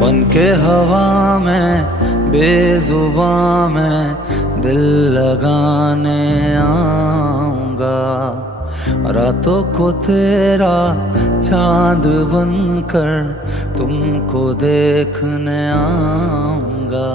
बन के हवा में बेजुबां में दिल लगाने आऊंगा। रातों को तेरा चांद बनकर तुमको देखने आऊंगा।